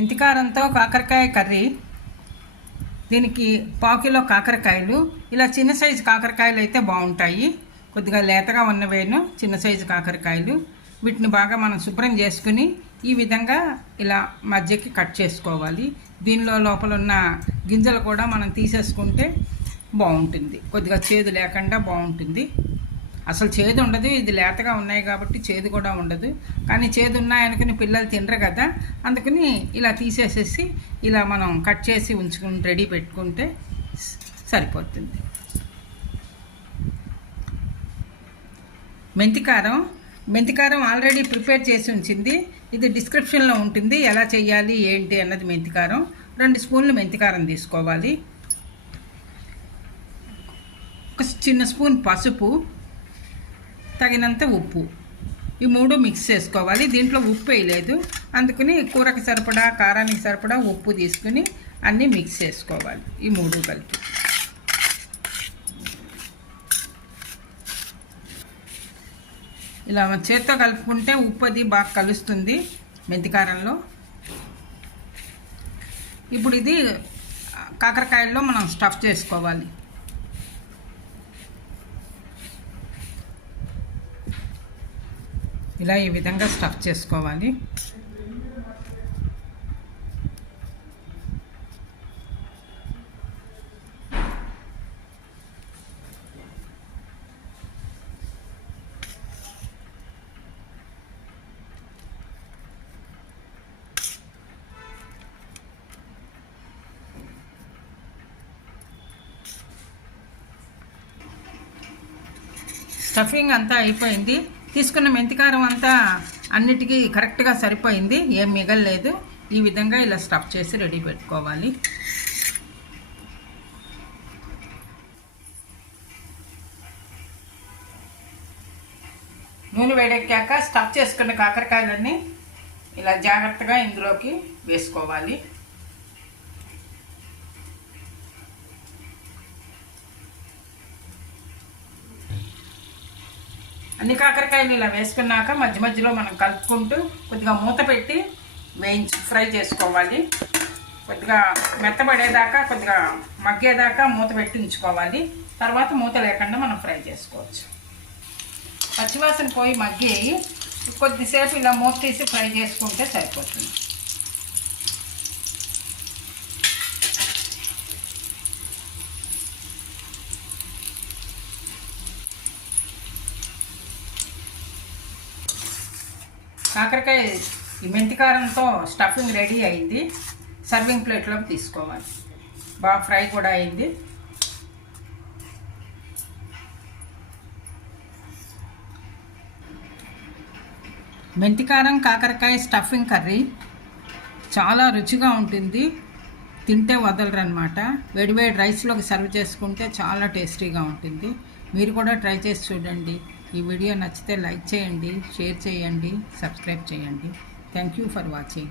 మెంతికారంతో కాకరకాయ కర్రీ. దీనికి పావు కిలో కాకరకాయలు, ఇలా చిన్న సైజు కాకరకాయలు అయితే బాగుంటాయి. కొద్దిగా లేతగా ఉన్నవేను చిన్న సైజు కాకరకాయలు. వీటిని బాగా మనం శుభ్రం చేసుకుని ఈ విధంగా ఇలా మధ్యకి కట్ చేసుకోవాలి. దీనిలో లోపల ఉన్న గింజలు కూడా మనం తీసేసుకుంటే బాగుంటుంది. కొద్దిగా చేదు లేకుండా బాగుంటుంది. అసలు చేదు ఉండదు, ఇది లేతగా ఉన్నాయి కాబట్టి చేదు కూడా ఉండదు. కానీ చేదు ఉన్నాయనుకుని పిల్లలు తినరు కదా, అందుకని ఇలా తీసేసేసి ఇలా మనం కట్ చేసి ఉంచుకుని రెడీ పెట్టుకుంటే సరిపోతుంది. మెంతికారం ఆల్రెడీ ప్రిపేర్ చేసి ఉంచింది. ఇది డిస్క్రిప్షన్లో ఉంటుంది ఎలా చేయాలి ఏంటి అన్నది. మెంతికారం 2 స్పూన్లు మెంతికారం తీసుకోవాలి. ఒక చిన్న స్పూన్ పసుపు, తగినంత ఉప్పు, ఈ 3 మిక్స్ చేసుకోవాలి. దీంట్లో ఉప్పు వేయలేదు, అందుకని కూరకి సరిపడా కారానికి సరిపడా ఉప్పు తీసుకుని అన్నీ మిక్స్ చేసుకోవాలి. ఈ 3 కలిపి ఇలా చేత్తో కలుపుకుంటే ఉప్పు అది బాగా కలుస్తుంది మెంతికారంలో. ఇప్పుడు ఇది కాకరకాయల్లో మనం స్టఫ్ చేసుకోవాలి. ఇలా ఈ విధంగా స్టఫ్ చేసుకోవాలి. స్టఫింగ్ అంతా అయిపోయింది. తీసుకున్న మెంతికారం అంతా అన్నిటికీ కరెక్ట్గా సరిపోయింది, ఏం మిగలలేదు. ఈ విధంగా ఇలా స్టఫ్ చేసి రెడీ పెట్టుకోవాలి. నూనె వేడెక్కాక స్టఫ్ చేసుకున్న కాకరకాయలన్నీ ఇలా జాగ్రత్తగా ఇందులోకి వేసుకోవాలి. అన్ని కాకరకాయలు ఇలా వేసుకున్నాక మధ్య మధ్యలో మనం కలుపుకుంటూ కొద్దిగా మూత పెట్టి ఫ్రై చేసుకోవాలి. కొద్దిగా మెత్తబడేదాకా, కొద్దిగా మగ్గేదాకా మూత పెట్టి ఉంచుకోవాలి. తర్వాత మూత లేకుండా మనం ఫ్రై చేసుకోవచ్చు. పచ్చివాసన పోయి మగ్గి కొద్దిసేపు ఇలా మూత తీసి ఫ్రై చేసుకుంటే సరిపోతుంది. కాకరకాయ ఈ మెంతికారంతో స్టఫింగ్ రెడీ అయింది. సర్వింగ్ ప్లేట్లోకి తీసుకోవాలి. బాగా ఫ్రై కూడా అయింది. మెంతికారం కాకరకాయ స్టఫింగ్ కర్రీ చాలా రుచిగా ఉంటుంది. తింటే వదలరనమాట. వేడివేడి రైస్లోకి సర్వ్ చేసుకుంటే చాలా టేస్టీగా ఉంటుంది. మీరు కూడా ట్రై చేసి చూడండి. ఈ వీడియో నచ్చితే లైక్ చేయండి, షేర్ చేయండి, సబ్స్క్రైబ్ చేయండి. Thank you for watching.